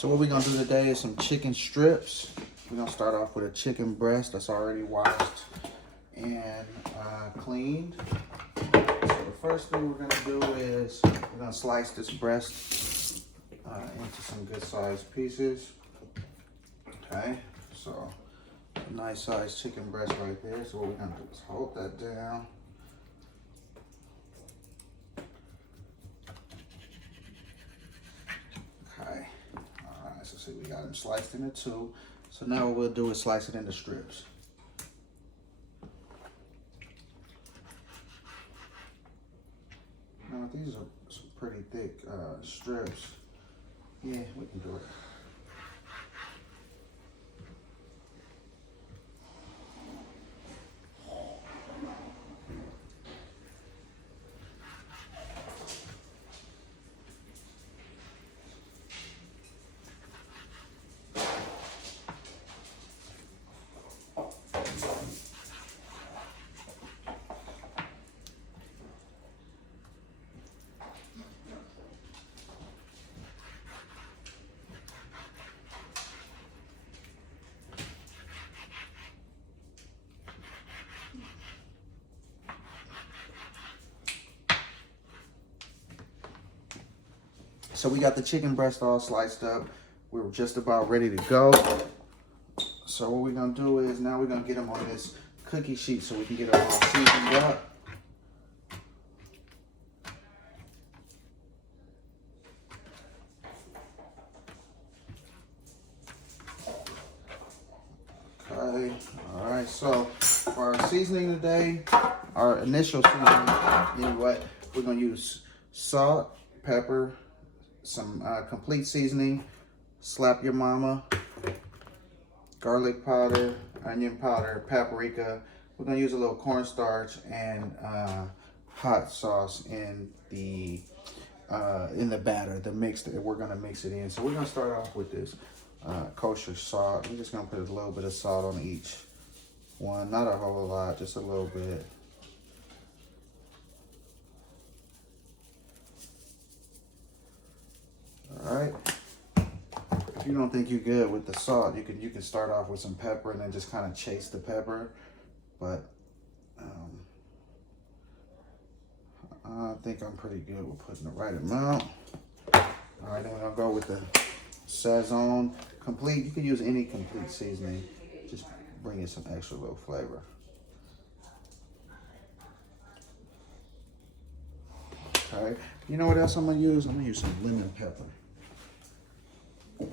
So what we're gonna do today is some chicken strips. We're gonna start off with a chicken breast that's already washed and cleaned. So the first thing we're gonna do is we're gonna slice this breast into some good sized pieces. Okay, so a nice sized chicken breast right there. So what we're gonna do is hold that down. Okay, all right, so see we got them sliced into two. So now what we'll do is slice it into strips. Now these are some pretty thick strips. Yeah, we can do it. So we got the chicken breast all sliced up. We were just about ready to go. So what we're gonna do is now we're gonna get them on this cookie sheet so we can get them all seasoned up. Okay, all right, so for our seasoning today, our initial seasoning, you know what, we're gonna use salt, pepper, some complete seasoning, slap your mama, garlic powder, onion powder, paprika. We're gonna use a little cornstarch and hot sauce in the batter, the mix that we're gonna mix it in. So we're gonna start off with this kosher salt. We're just gonna put a little bit of salt on each one, not a whole lot, just a little bit. All right. If you don't think you're good with the salt, you can start off with some pepper and then just kind of chase the pepper. But I think I'm pretty good with putting the right amount. All right, then we're gonna go with the Sazon complete. You can use any complete seasoning. Just bring in some extra little flavor. Okay. You know what else I'm gonna use? I'm gonna use some lemon pepper.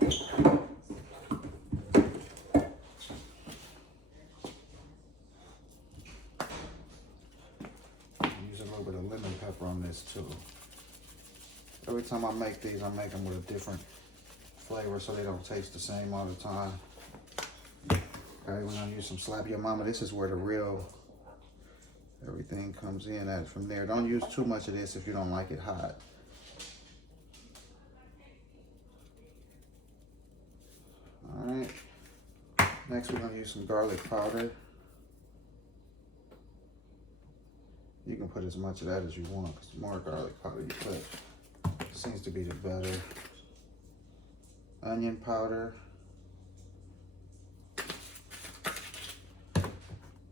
Use a little bit of lemon pepper on this too. Every time I make these, I make them with a different flavor so they don't taste the same all the time. Okay, we're gonna use some slap your mama. This is where the real everything comes in at from there. Don't use too much of this if you don't like it hot. All right. Next, we're gonna use some garlic powder. You can put as much of that as you want, because the more garlic powder you put, seems to be the better. Onion powder.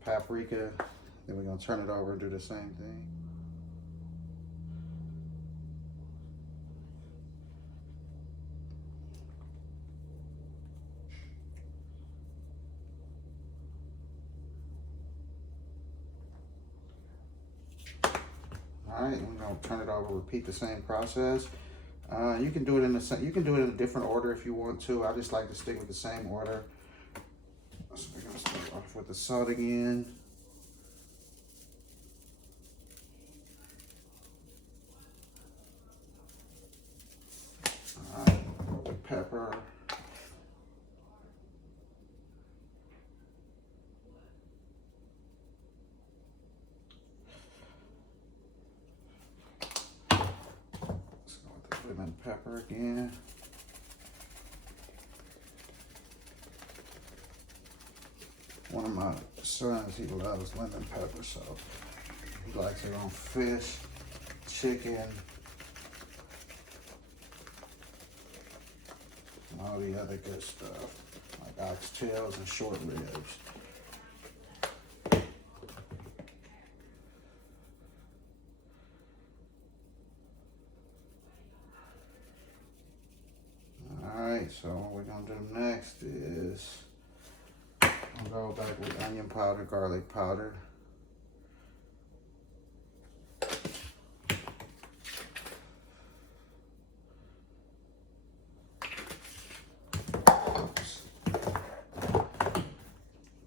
Paprika. Then we're gonna turn it over and do the same thing. All right, we're gonna turn it over. Repeat the same process. You can do it in a different order if you want to. I just like to stick with the same order. So we're gonna start off with the salt again. All right, pepper. Lemon pepper again. One of my sons, he loves lemon pepper, so he likes it on fish, chicken, all all the other good stuff, like oxtails and short ribs. Alright, so what we're gonna do next is I'll go back with onion powder, garlic powder.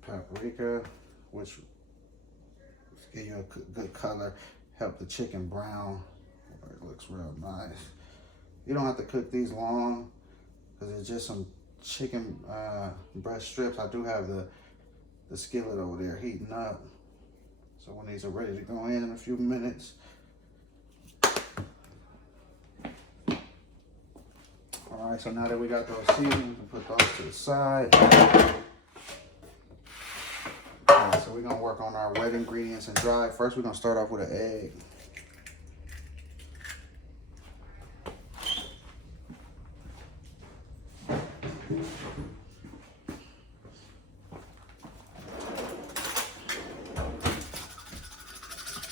Paprika, which give you a good color, help the chicken brown. It looks real nice. You don't have to cook these long because it's just some chicken breast strips. I do have the skillet over there heating up. So when these are ready to go in a few minutes. All right, so now that we got those seasonings, we put those to the side. All right, so we're gonna work on our wet ingredients and dry. First, we're gonna start off with an egg.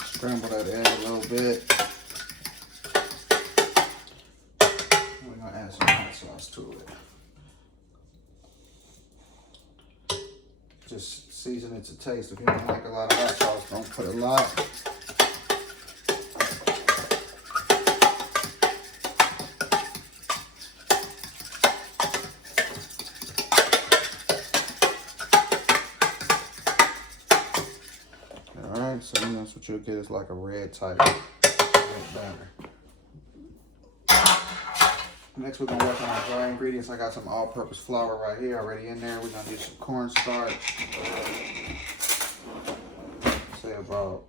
Scramble that egg a little bit. We're gonna add some hot sauce to it. Just season it to taste. If you don't like a lot of hot sauce, don't put a lot. Alright, so that's what you'll get is like a red type batter. Next, we're gonna work on our dry ingredients. I got some all-purpose flour right here already in there. We're gonna use some cornstarch. Say about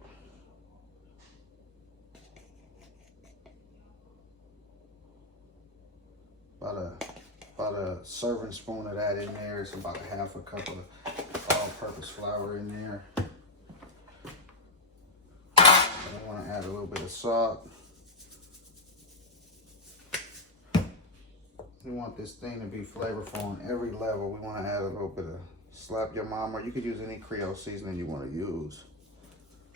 a serving spoon of that in there. It's about a half a cup of all-purpose flour in there. I want to add a little bit of salt. We want this thing to be flavorful on every level. We want to add a little bit of Slap Your Mama. You could use any Creole seasoning you want to use.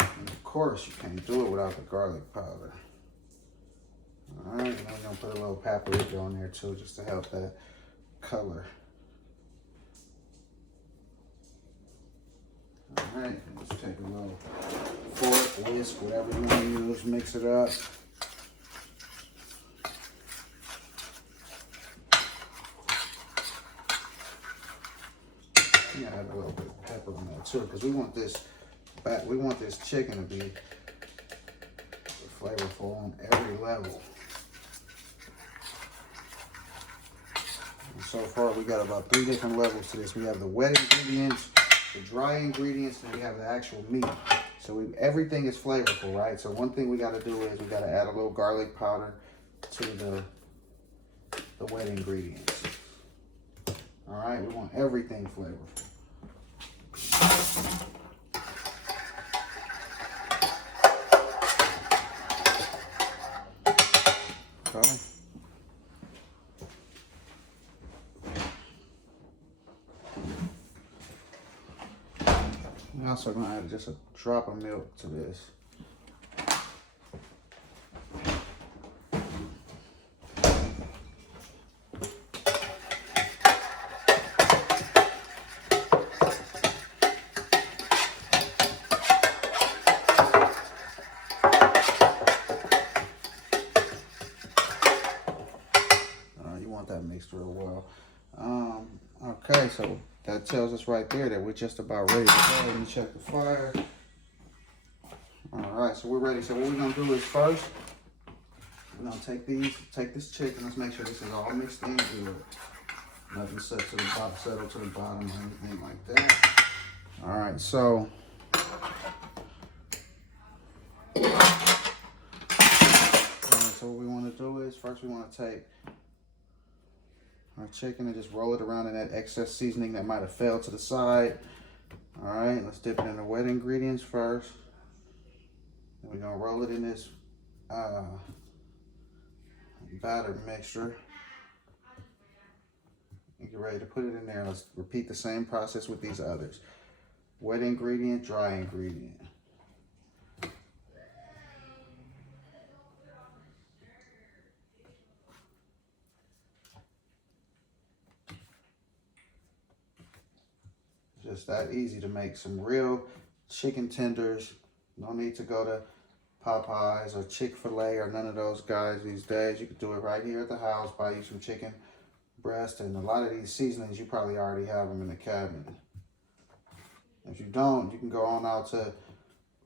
And of course, you can't do it without the garlic powder. All right, now we're going to put a little paprika on there too, just to help that color. All right, let's take a little fork, whisk, whatever you want to use, mix it up. Yeah, add a little bit of pepper on that too, because we want this chicken to be flavorful on every level. And so far, we got about 3 different levels to this. We have the wet ingredients, the dry ingredients, and we have the actual meat. So everything is flavorful, right? So one thing we got to do is we got to add a little garlic powder to the wet ingredients. All right, we want everything flavorful. Okay. I'm also going to add just a drop of milk to this. You want that mixed real well. Okay, so that tells us right there that we're just about ready to go. Let me check the fire. All right, so we're ready. So what we're gonna do is first, we're gonna take this chicken. Let's make sure this is all mixed in good. Nothing settle to the bottom or anything like that. All right, so what we want to do is first we want to take our chicken and just roll it around in that excess seasoning that might have fell to the side. All right, let's dip it in the wet ingredients first. Then we're gonna roll it in this batter mixture. ready to put it in there. Let's repeat the same process with these others. Wet ingredient, dry ingredient. Just that easy to make some real chicken tenders. No need to go to Popeyes or Chick-fil-A or none of those guys these days. You can do it right here at the house. Buy you some chicken breast, and a lot of these seasonings you probably already have them in the cabinet. If you don't, you can go on out to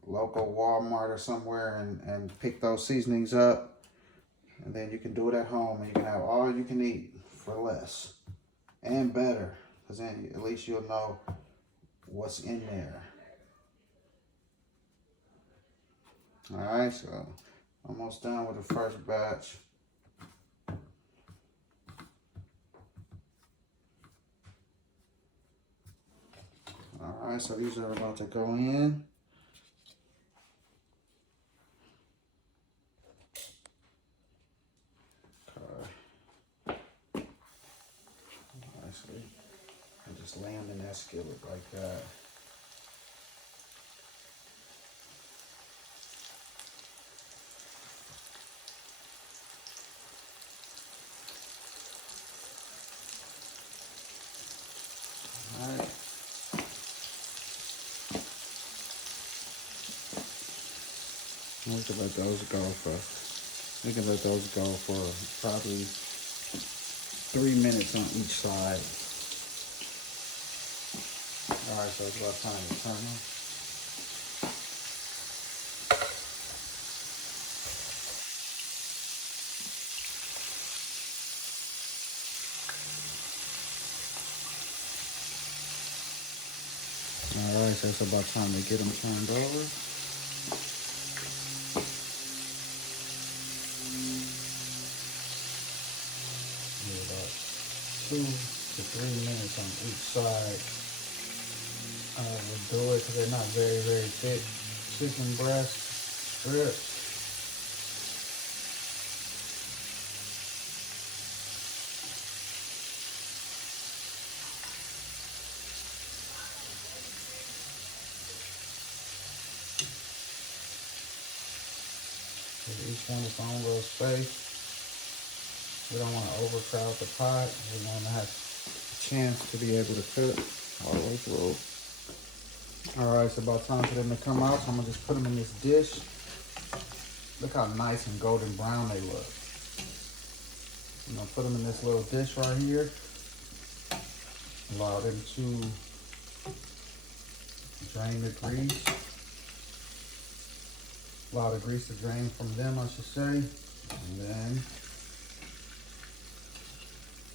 local Walmart or somewhere and pick those seasonings up, and then you can do it at home, and you can have all you can eat for less and better, because then at least you'll know what's in there. All right, so almost done with the first batch. All right, so these are about to go in. Okay. All right, so I just land in that skillet like that. All right. We can let those go for probably 3 minutes on each side. All right, so it's about time to turn them. All right, so it's about time to get them turned over. About 2 to 3 minutes on each side. We'll do it because they're not very, very thick chicken breast strips. Give each one its own little space. We don't want to overcrowd the pot. We want to have a chance to be able to cook all the way through. All right, it's about time for them to come out. So I'm gonna just put them in this dish. Look how nice and golden brown they look. I'm gonna put them in this little dish right here. Allow them to drain the grease. Allow the grease to drain from them, I should say. And then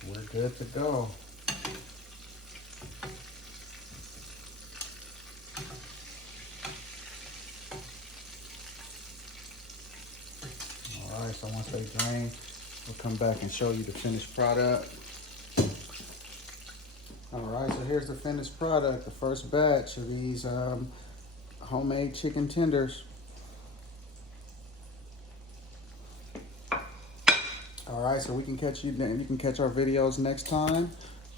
we're good to go. All right, so once they drain, we'll come back and show you the finished product. All right, so here's the finished product, the first batch of these homemade chicken tenders. All right, so we can catch you. You can catch our videos next time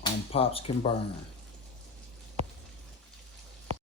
on Pops Can Burn.